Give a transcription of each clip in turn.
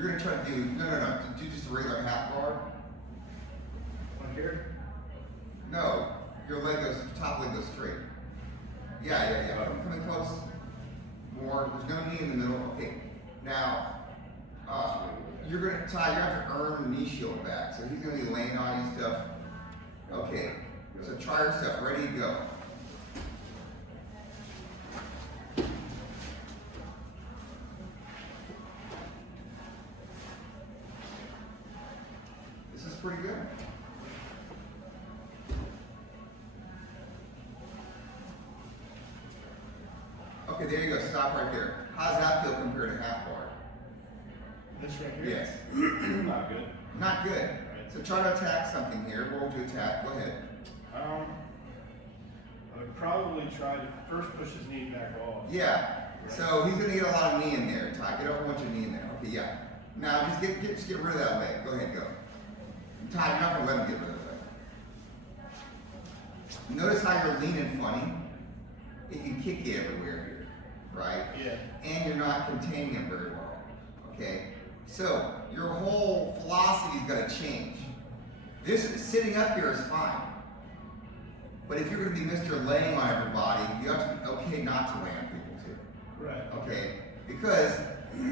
you're gonna try to do, no, do just a regular half guard. One here? No, your leg goes, top leg goes straight. Yeah. Come in close. More, there's no knee in the middle. Okay, now, you're gonna have to earn the knee shield back. So he's gonna be laying on you and stuff. Okay, so try your stuff, ready to go. This is pretty good. Okay, there you go, stop right there. How does that feel compared to half guard? This right here? Yes. Not good. Not good. So try to attack something here. What would you attack? Go ahead. I would probably try to first push his knee back off. Yeah. So he's gonna get a lot of knee in there, Ty. Get over a bunch of knee in there. Okay, yeah. Now just get rid of that leg. Go ahead, go. Ty, you're not gonna let him get rid of that leg. Notice how you're leaning funny. It can kick you everywhere here, right? Yeah. And you're not containing it very well. Okay? So your whole philosophy's gotta change. This sitting up here is fine. But if you're gonna be Mr. Laying on everybody, you have to be okay not to lay on people too. Right. Okay? Because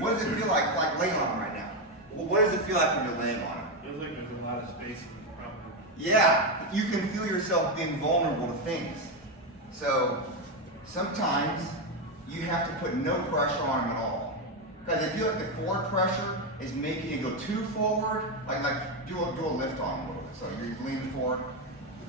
what does it feel like laying on them right now? Well, what does it feel like when you're laying on them? Feels like there's a lot of space in the front. Yeah, you can feel yourself being vulnerable to things. So sometimes you have to put no pressure on them at all. Because I feel like the forward pressure is making you go too forward, like do a lift on them a little bit. So you're leaning forward.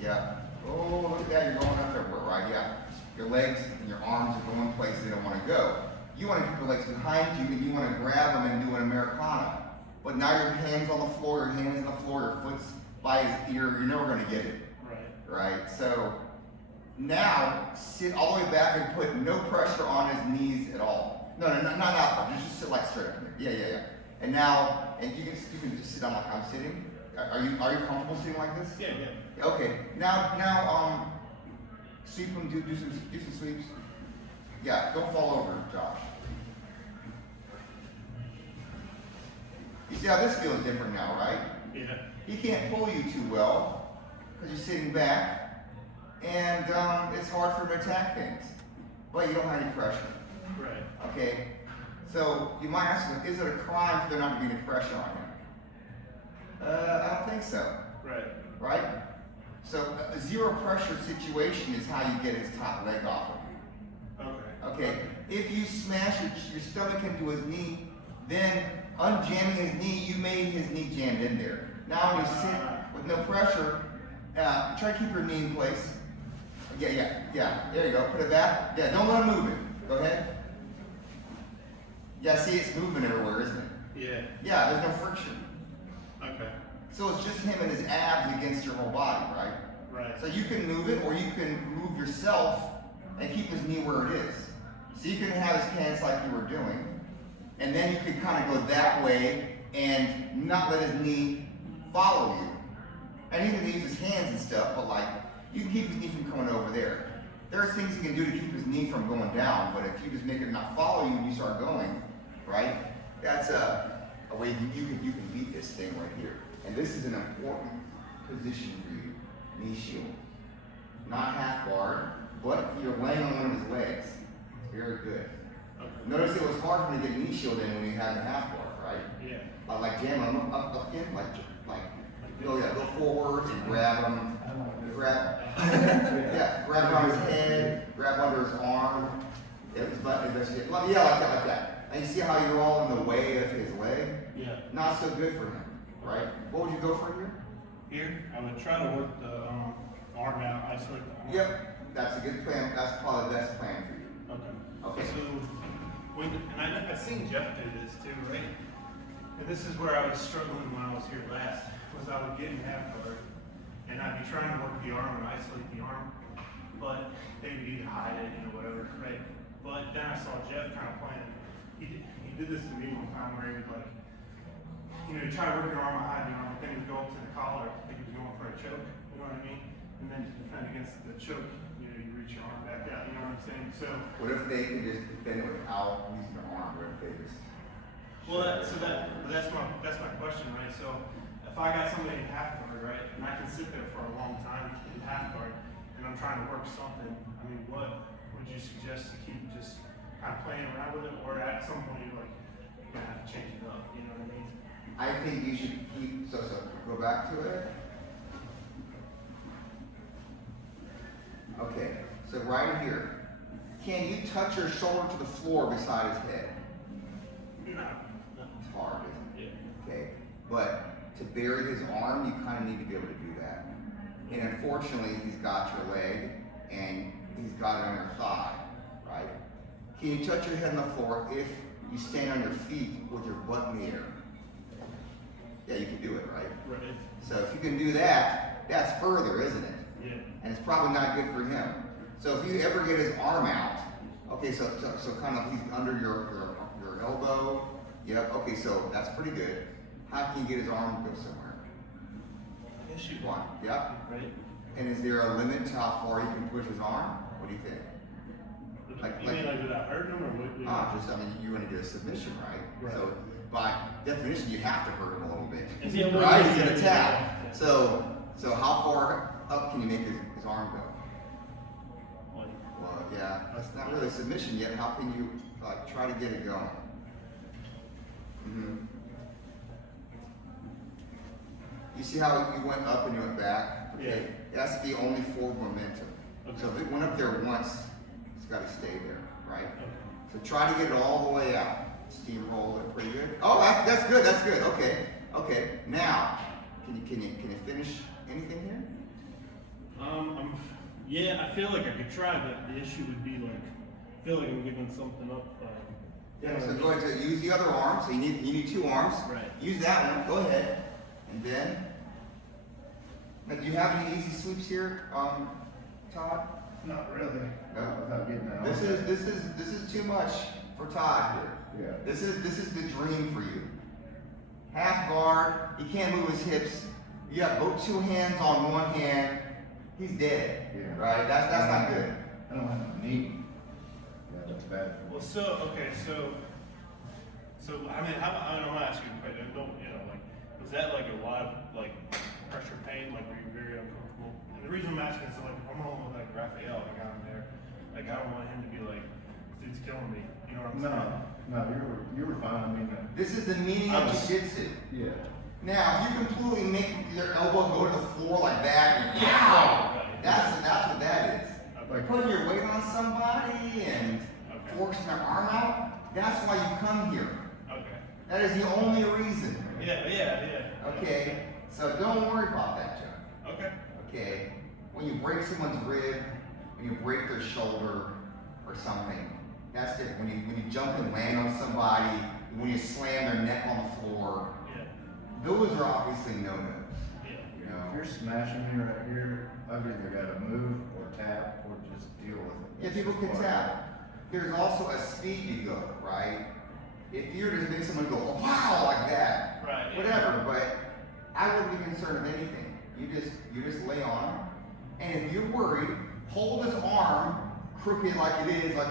Yeah. Oh, look at that, you're going up everywhere, right? Yeah. Your legs and your arms are going places they don't want to go. You want to keep your legs behind you and you want to grab them and do an Americana. But now your hands on the floor, your foot's by his ear, you're never going to get it. Right? So now sit all the way back and put no pressure on his knees at all. No, not that far. Just sit like straight up. Yeah. And now, and you can just sit down like I'm sitting. Are you comfortable sitting like this? Yeah. Okay. Now, sweep them. Do some sweeps. Yeah. Don't fall over, Josh. You see how this feels different now, right? Yeah. He can't pull you too well because you're sitting back, and it's hard for him to attack things. But you don't have any pressure. Right. Okay. So you might ask him, is it a crime for there not to be any pressure on him? I don't think so. Right? So a zero pressure situation is how you get his top leg off of you. Okay. If you smash your stomach into his knee, then unjamming his knee, you made his knee jammed in there. Now when you sit with no pressure, try to keep your knee in place. Yeah. There you go. Put it back. Yeah, don't let him move it. Go ahead. Yeah, see, it's moving everywhere, isn't it? Yeah, there's no friction. Okay. So it's just him and his abs against your whole body, right? Right. So you can move it, or you can move yourself and keep his knee where it is. So you can have his pants like you were doing, and then you can kind of go that way and not let his knee follow you. And he can use his hands and stuff, but like, you can keep his knee from coming over there. There's things he can do to keep his knee from going down, but if you just make it not follow you and you start going, right? That's a way you can beat this thing right here. And this is an important position for you, knee shield. Not half guard, but you're laying on one of his legs. It's very good. Okay. Notice it was hard for him to get knee shield in when he had the half guard, right? Yeah. Like jam him up again, go forward and grab him. Grab around his head, grab under his arm. Like that. And you see how you're all in the way of his leg? Yeah. Not so good for him, right? What would you go for here? Here, I would try to work the arm out, isolate the arm. Yep, that's a good plan. That's probably the best plan for you. Okay. So, I've seen Jeff do this too, right? And this is where I was struggling when I was here last, was I would get in half guard, and I'd be trying to work the arm and isolate the arm, but they would either hide it, whatever, right? But then I saw Jeff kind of playing. He did this to me one time where he would like, you try to work your arm and hide the arm, but then he'd go up to the collar, like he was going for a choke, you know what I mean? And then to defend against the choke, you reach your arm back out, you know what I'm saying? So what if they can just defend it without using their arm? What if they just Well, that's my question, right? So if I got somebody in half guard, right, and I can sit there for a long time in half guard, and I'm trying to work something, I mean, what would you suggest to keep just kind of playing around with it, or at some point you're like, you're gonna have to change it up, you know what I mean? I think you should keep, so go back to it. Okay, so right here, can you touch your shoulder to the floor beside his head? No. It's hard, isn't it? Yeah. Okay, but to bury his arm, you kind of need to be able to do that. And unfortunately, he's got your leg and he's got it on your thigh, right? Can you touch your head on the floor if you stand on your feet with your butt in the air? Yeah, you can do it, right? Right. So if you can do that, that's further, isn't it? Yeah. And it's probably not good for him. So if you ever get his arm out, okay, so kind of he's under your elbow. Yep. Okay, so that's pretty good. How can you get his arm to go somewhere? Issue. One. Yep. Right. And is there a limit to how far you can push his arm? What do you think? You mean like without hurting him, or what? Just I mean, you're going to get a submission, right? Right. So by definition, you have to hurt him a little bit, Is he able to right? do He's that? gonna tap. So how far up can you make his arm go? Well, yeah, that's not really a submission yet. How can you like try to get it going? You see how you went up and you went back? Okay. Yeah. It has to be only forward momentum. Okay. So if it went up there once, it's got to stay there, right? Okay. So try to get it all the way out. Steamroll it pretty good. Oh, that's good. That's good. Okay. Okay. Now, can you finish anything here? Yeah, I feel like I could try, but the issue would be like, I feel like I'm giving something up. Yeah. So go ahead. So use the other arm. So you need two arms. Right. Use that one. Go ahead. And then, now, do you have any easy sweeps here, Todd? Not really. No. Without getting that. This is too much for Todd here. Yeah. This is the dream for you. Half guard, he can't move his hips. You got both two hands on one hand. He's dead. Yeah. Right? That's not good. I don't have a knee. Yeah, that's bad. Well, so I mean, I'm gonna ask you, but don't like, was that like a lot of like pressure pain? Like, were you very uncomfortable? And the reason I'm asking is like, if I'm home with like Raphael, I got him there. Like, I don't want him to be like, this dude's killing me. You know what I'm saying? No, you were fine. I mean, This is the meaning of jiu-jitsu. yeah. Now, if you completely make your elbow go to the floor like that, and pow! That's what that is. Like, Putting your weight on somebody and forcing their arm out, that's why you come here. Okay. That is the only reason. Yeah. Okay? So don't worry about that, Joe. Okay. Okay? When you break someone's rib, when you break their shoulder or something, that's different. When you jump and land on somebody, when you slam their neck on the floor, Yeah. those are obviously no-nos. Yeah. You if know? you're smashing me right here, I've either got to move or tap or just deal with it. Yeah, people can tap. There's also a speed you go, right? If you're just making someone go, oh, wow, like that, Right. whatever, but I wouldn't be concerned of anything. You just lay on him, and if you're worried, hold his arm crooked like it is, like,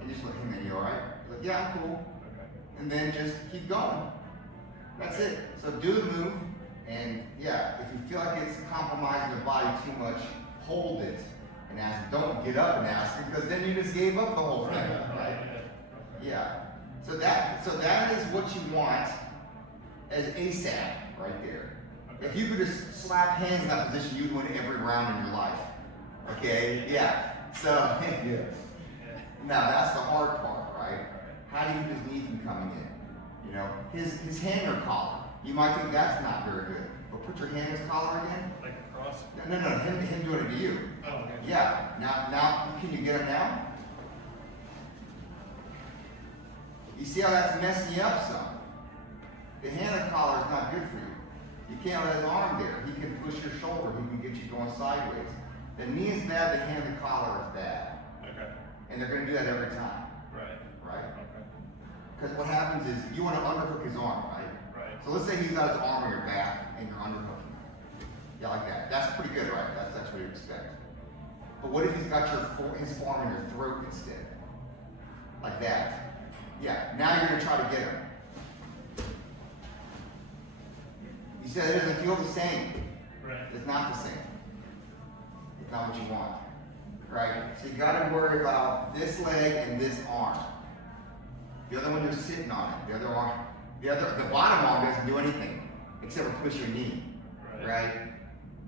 and just let him in, you alright? Like, yeah, I'm cool. Okay. And then just keep going. That's it. So do the move, and yeah, if you feel like it's compromising the body too much, hold it and ask. Don't get up and ask, because then you just gave up the whole thing, right? Yeah. So that is what you want as ASAP right there. Okay. If you could just slap hands in that position, you'd win every round in your life. Okay? Yeah. So Yeah. now that's the hard part, right? How do you keep his knee from coming in? You know, his hanger collar. You might think that's not very good, but put your hand in his collar again. Like across. No, him doing it to you. Oh, okay. Yeah. Now, can you get him now? You see how that's messing you up some? The hand and collar is not good for you. You can't let his arm there. He can push your shoulder. He can get you going sideways. The knee is bad. The hand and collar is bad. Okay. And they're going to do that every time, Right. right? Okay. Because what happens is you want to underhook his arm, right? Right. So let's say he's got his arm on your back and you're underhooking him. Yeah, like that. That's pretty good, right? That's what you expect. But what if he's got his forearm in your throat instead? Like that. Yeah, now you're going to try to get him. said it doesn't feel the same. Right. It's not the same. It's not what you want, right? So you gotta worry about this leg and this arm. The other one you're sitting on it. The other arm, the bottom arm doesn't do anything except for push your knee, right?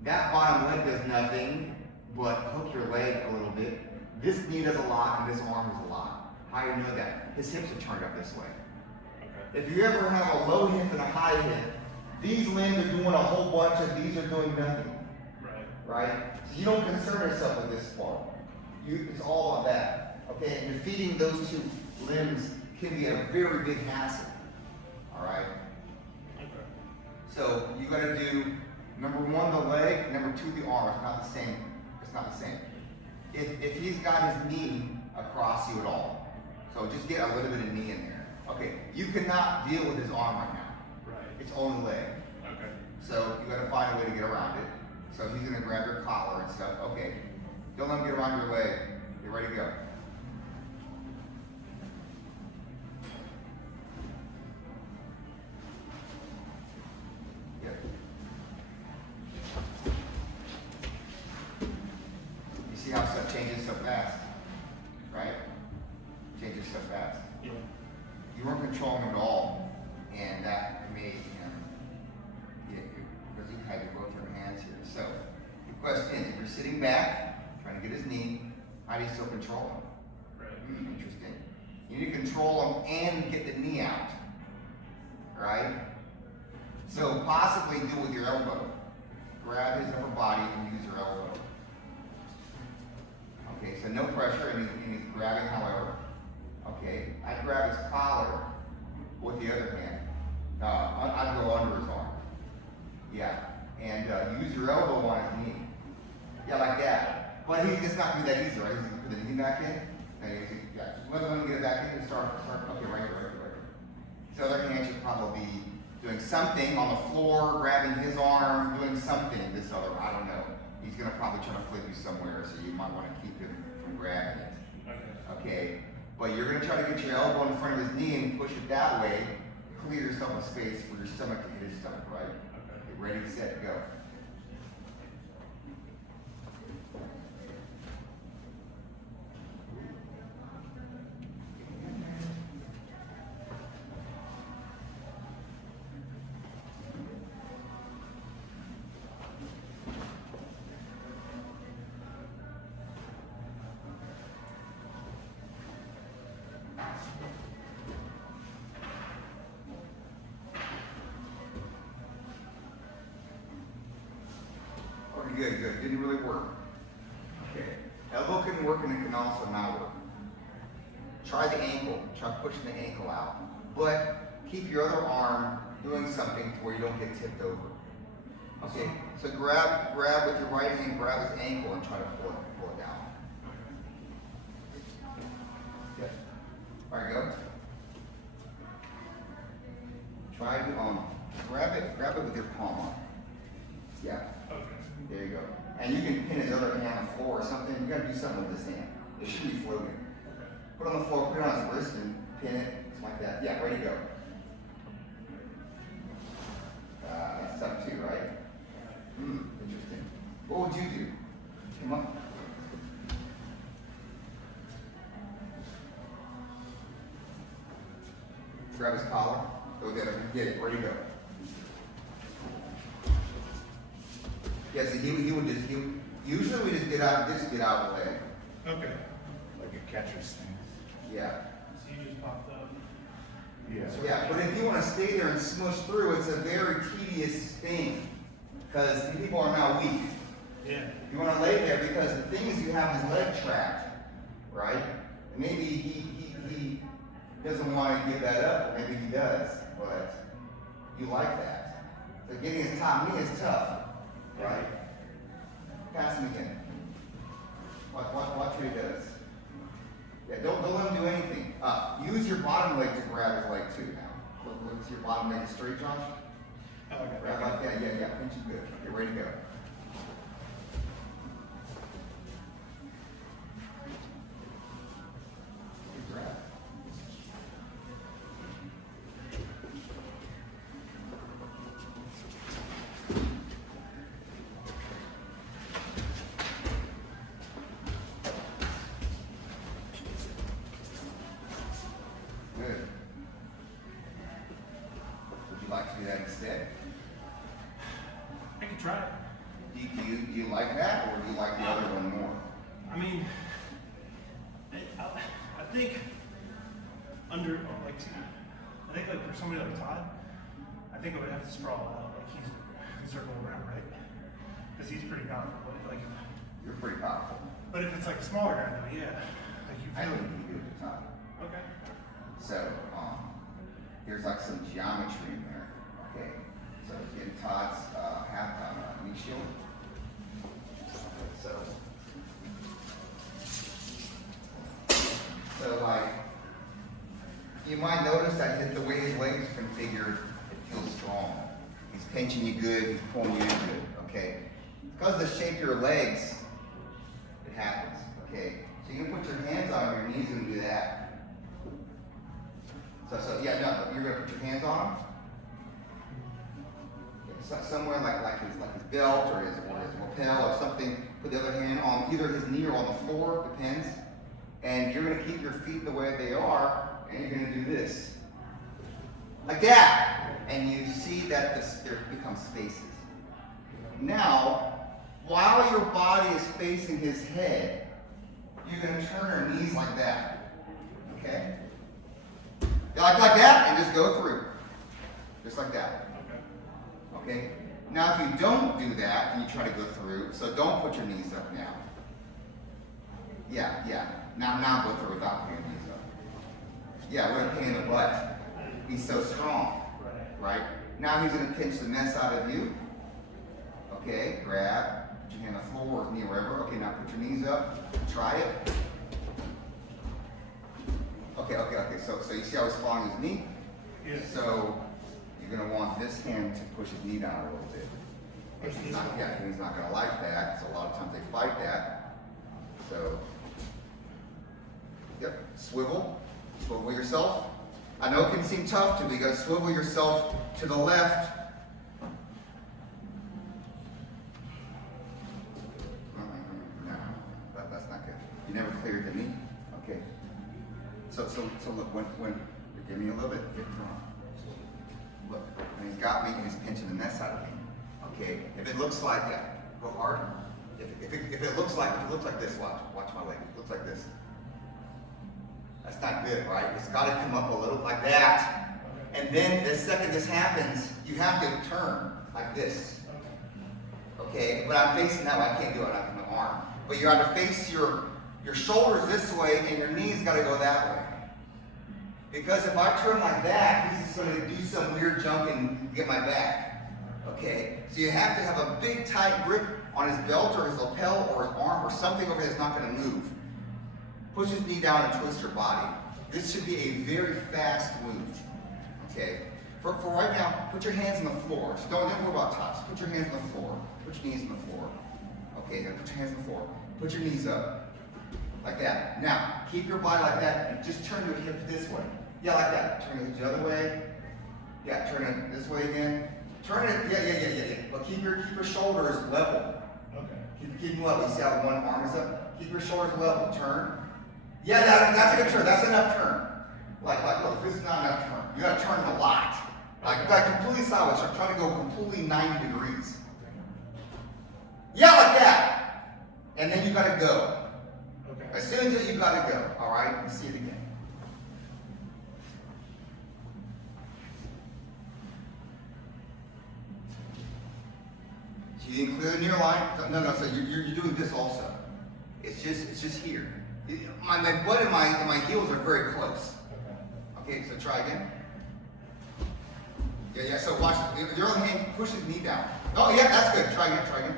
That bottom leg does nothing but hook your leg a little bit. This knee does a lot and this arm does a lot. How do you know that? His hips are turned up this way. Okay. If you ever have a low hip and a high hip, these limbs are doing a whole bunch of these are doing nothing. Right? So you don't concern yourself with this part. It's all of that. Okay? And defeating those two limbs can be a very big hassle. Alright? Okay. So you gotta do number one the leg, number two the arm. It's not the same. It's not the same. If he's got his knee across you at all, so just get a little bit of knee in there. Okay, you cannot deal with his arm right now. Right. It's only leg. Okay. So you gotta find a way to get around it. So he's gonna grab your collar and stuff. Okay. Don't let him get around your leg. Get ready to go. Yep. You see how stuff changes so fast, right? Changes so fast. Yeah. You weren't controlling him at all, and that made him because you had both your hands here. So the question is, if you're sitting back, trying to get his knee, how do you still control him? Right. Interesting. You need to control him and get the knee out. Right? So possibly do it with your elbow. Grab his upper body and use your elbow. Okay, so no pressure, and he's grabbing however. Okay, I grab his collar with the other hand. I go under his arm. Yeah, and use your elbow on his knee. Yeah, like that. But he's just not gonna do that easy, right? He's gonna put the knee back in. And yeah, let him get it back in and start. Okay, right. So other hand should probably be doing something on the floor, grabbing his arm, doing something. This other, I don't know. He's gonna probably try to flip you somewhere, so you might want to keep him from grabbing it. Okay. Okay, but you're gonna try to get your elbow in front of his knee and push it that way. Clear yourself a space for your stomach to hit his stomach, right? Okay. Get ready, set, go. Good. Didn't really work. Okay. Elbow can work and it can also not work. Try the ankle. Try pushing the ankle out. But keep your other arm doing something to where you don't get tipped over. Okay. So grab with your right hand, grab his ankle and try to pull it down. Yep. Alright, go. Try to grab it with your palm on. Yeah. Okay. There you go. And you can pin his other hand on the floor or something. You gotta do something with this hand. It should be floating. Okay. Put it on the floor, put it on his wrist and pin it, just like that. Yeah, ready to go. That's tough too, right? Interesting. What would you do? Come on. Grab his collar. Go get it. Get it. Ready to go. Yeah, so he would just, usually we just get out of the way. Okay. Like a catcher's stance. Yeah. So you just popped up. Yeah. Yeah, but if you want to stay there and smush through, it's a very tedious thing. Because people are now weak. Yeah. You want to lay there because the thing is you have his leg trapped, right? And maybe he doesn't want to give that up, or maybe he does, but you like that. So getting his top knee is tough. Right? Pass him again. Watch what he does. Yeah, don't let him do anything. Use your bottom leg to grab his leg too now. Look to your bottom leg straight, Josh. Okay. Grab like that. Yeah. Pinch it good. Get ready to go. Good grab. good. Would you like to do that instead? I could try it. Do you like that, or do you like the other one more? I mean, I think like for somebody like Todd, I think I would have to sprawl out like he's circling around, right? Because he's pretty powerful. But if, like, You're pretty powerful. but if it's like a smaller guy, though, yeah, like you I feel think it. you do at the time. Okay. So, here's like some geometry in there. Okay. So again, Todd's knee shield. So like, you might notice that the way his legs are configured, it feels strong. He's pinching you good, he's pulling you in good, okay? Because of the shape of your legs, it happens, okay? So you can put your hands on your knees and do that. So yeah, no, you're gonna put your hands on him. Somewhere like his belt or his lapel or something. Put the other hand on either his knee or on the floor, depends. And you're gonna keep your feet the way they are, and you're gonna do this. Like that. And you see that there becomes spaces. Now, while your body is facing his head, you're gonna turn your knees like that. Okay? Like that, and just go through. Just like that. Okay? Now, if you don't do that, and you try to go through, so don't put your knees up now. Yeah. Now go through without putting your knees up. Yeah, we're gonna pain in the butt. He's so strong. Right? Now he's gonna pinch the mess out of you. Okay, grab, put your hand on the floor or knee wherever. Okay, now put your knees up. Try it. Okay. So you see how he's following his knee? Yes. So you're gonna want this hand to push his knee down a little bit. And he's not gonna like that. So a lot of times they fight that. So, yep, swivel yourself. I know it can seem tough to, but you gotta swivel yourself to the left. No, that's not good. You never cleared the knee. Okay. So look, when give me a little bit. Look, when he's got me and he's pinching the mess out of me. Okay. If it looks like that, go hard. If it looks like this, watch my leg. It looks like this. That's not good, right? It's got to come up a little like that. And then the second this happens, you have to turn like this. Okay? But I'm facing that way. I can't do it. I have my arm. But you have to face your shoulders this way and your knees got to go that way. Because if I turn like that, he's just going to do some weird jump and get my back. Okay? So you have to have a big tight grip on his belt or his lapel or his arm or something over there that's not going to move. Push his knee down and twist your body. This should be a very fast move. Okay? For right now, put your hands on the floor. So don't worry about tops. Put your hands on the floor. Put your knees on the floor. Okay, then put your hands on the floor. Put your knees up. Like that. Now, keep your body like that and just turn your hips this way. Yeah, like that. Turn your hips the other way. Yeah, turn it this way again. Turn it, yeah. But keep your shoulders level. Okay. Keep them level. You see how one arm is up? Keep your shoulders level. Turn. Yeah, that's a good turn. That's enough turn. Look, this is not enough turn. You gotta turn a lot. Like completely sideways. You're trying to go completely 90 degrees. Yeah, like that. And then you gotta go. Okay. As soon as you gotta go. All right. Let's see it again. So you didn't clear the near line. No. So you're doing this also. It's just here. My butt and my heels are very close. Okay, so try again. Yeah, so watch. Your other hand, push his knee down. Oh, yeah, that's good. Try again.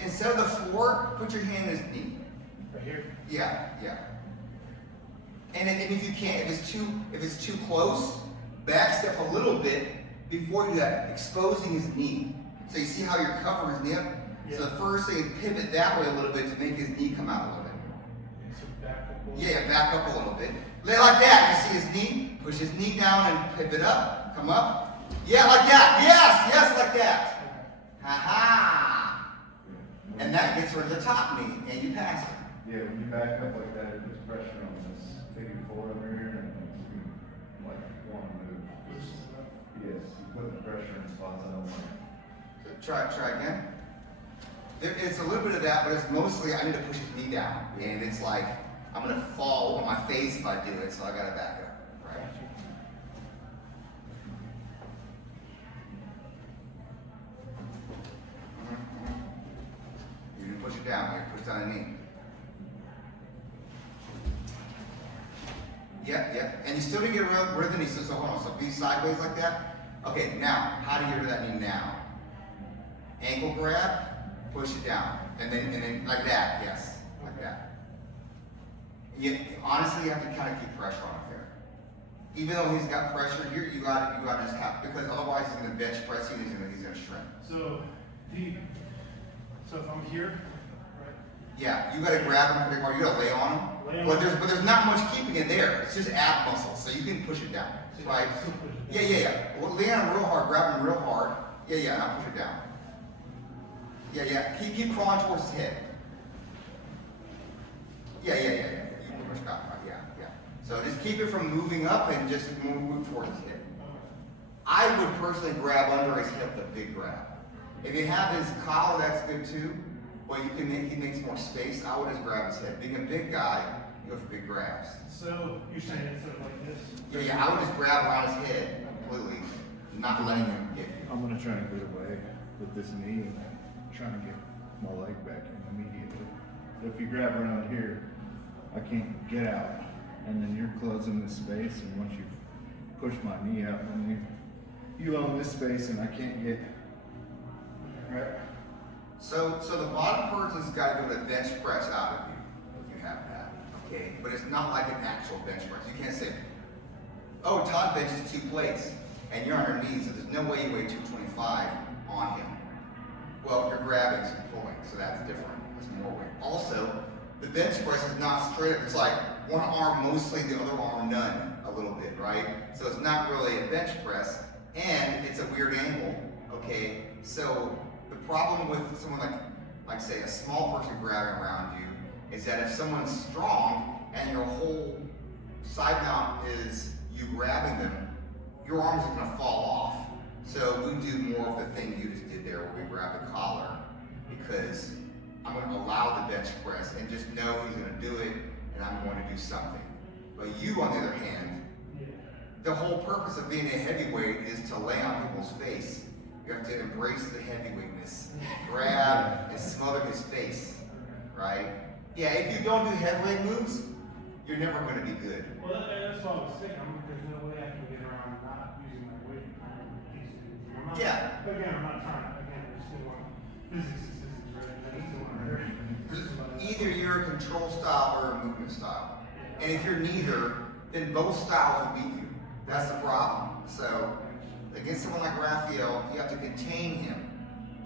Instead of the floor, put your hand in his knee. Right here? Yeah. And if you can't, if it's too close, back step a little bit before you do that, exposing his knee. So you see how you're covering his knee up? Yeah. So the first thing is pivot that way a little bit to make his knee come out a little bit. So back up a little bit. Yeah, back up a little bit. Lay like that. You see his knee? Push his knee down and pivot up. Come up. Yeah, like that. Yes, like that. Ha-ha. And that gets rid of the top knee, and you pass it. Yeah, when you back up like that, it puts pressure on this figure four over here, and Try again. It's a little bit of that, but it's mostly I need to push his knee down, and it's like I'm gonna fall on my face if I do it, so I gotta back up, right? You push it down here, push down the knee. Yep. And you still didn't get rid of the knee, so hold on, so be sideways like that. Okay, now, how do you get rid of that knee now? Ankle grab, push it down, and then like that, yes, like that. Honestly, you have to kind of keep pressure on it there. Even though he's got pressure here, you gotta just have, because otherwise he's gonna bench press you and he's gonna shrink. So if I'm here, right? Yeah, you gotta grab him pretty hard, you gotta lay on him. But there's not much keeping it there. It's just ab muscles, so you can push it down, right? Yeah. Well, lay on him real hard, grab him real hard. Yeah, now push it down. Yeah. Keep crawling towards his head. Yeah. You pretty much got it, yeah. So just keep it from moving up and just move towards his head. I would personally grab under his hip, the big grab. If you have his collar, that's good too. Well, he makes more space. I would just grab his head. Being a big guy, you go for big grabs. So you're saying instead of like this? Yeah, I would just grab around his head completely, not letting him get you. I'm gonna try and get away with this knee and trying to get my leg back in immediately. So if you grab around here, I can't get out. And then you're closing this space, and once you push my knee out, and you own this space and I can't get, right? So the bottom person's got to go to bench press out of you, if you have that, okay? But it's not like an actual bench press. You can't say, oh, Todd benches 2 plates, and you're on your knees, so there's no way you weigh 225 on him. Well, you're grabbing and pulling, so that's different. That's more weight. Also, the bench press is not straight up. It's like one arm mostly, the other arm none, a little bit, right? So it's not really a bench press, and it's a weird angle, okay? So the problem with someone like say a small person grabbing around you is that if someone's strong and your whole side mount is you grabbing them, your arms are gonna fall off. So we do more of the thing you just did there where we grab the collar, because I'm gonna allow the bench press and just know he's gonna do it and I'm going to do something. But you, on the other hand, the whole purpose of being a heavyweight is to lay on people's face. You have to embrace the heavyweightness, grab and smother his face, right? Yeah, if you don't do heavyweight moves, you're never going to be good. Well, that's what I was thinking. There's no way I can get around not using my weight. I'm not, Yeah. Again, I'm not trying. Again, I just didn't want physics is right. I just don't want to hurt you. Either you're a control style or a movement style. And if you're neither, then both styles will beat you. That's the problem. So against someone like Raphael, you have to contain him,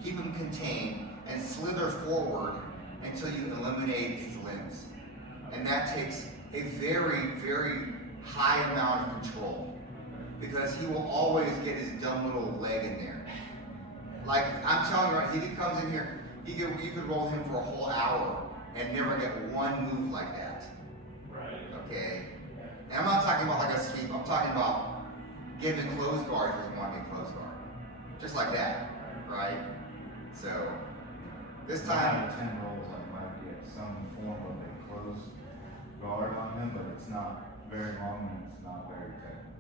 keep him contained, and slither forward until you eliminate his limbs. And that takes a very, very high amount of control, because he will always get his dumb little leg in there. Like, I'm telling you, right, he comes in here, you could roll him for a whole hour and never get one move like that. Right. Okay? And I'm not talking about like a sweep, I'm talking about getting a closed guard if he doesn't want to get a closed guard. Just like that, right? So, this time, 10 rolls, I might get some form of a closed guard on him, but it's not very long and it's not very technical.